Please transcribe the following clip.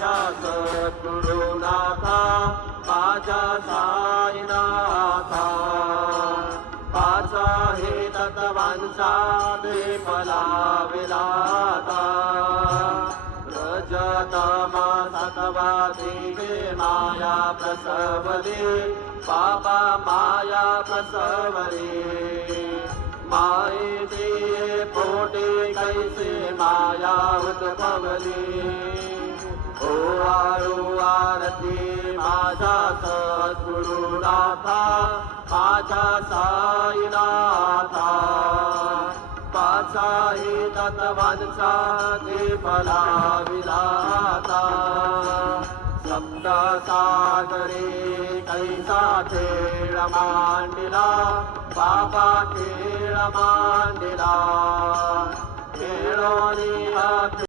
माझ्या सद्गुरुनाथा माझ्या साईनाथा पाचा हे तत्वांचा दे फलाविलाता रजतमा सत्वा दिवे माया प्रसवले पापा माया प्रसवले मायेचे पोटे कैसे माया उद्भवली ओ आळू आरती माझा सद्गुरुनाथा माझा साईनाथा पाचाही तत्वांचा दे फलाविलाता सप्त सागरे कैसा खेळ मांडिला बाबा खेळ मांडिला खेळोनी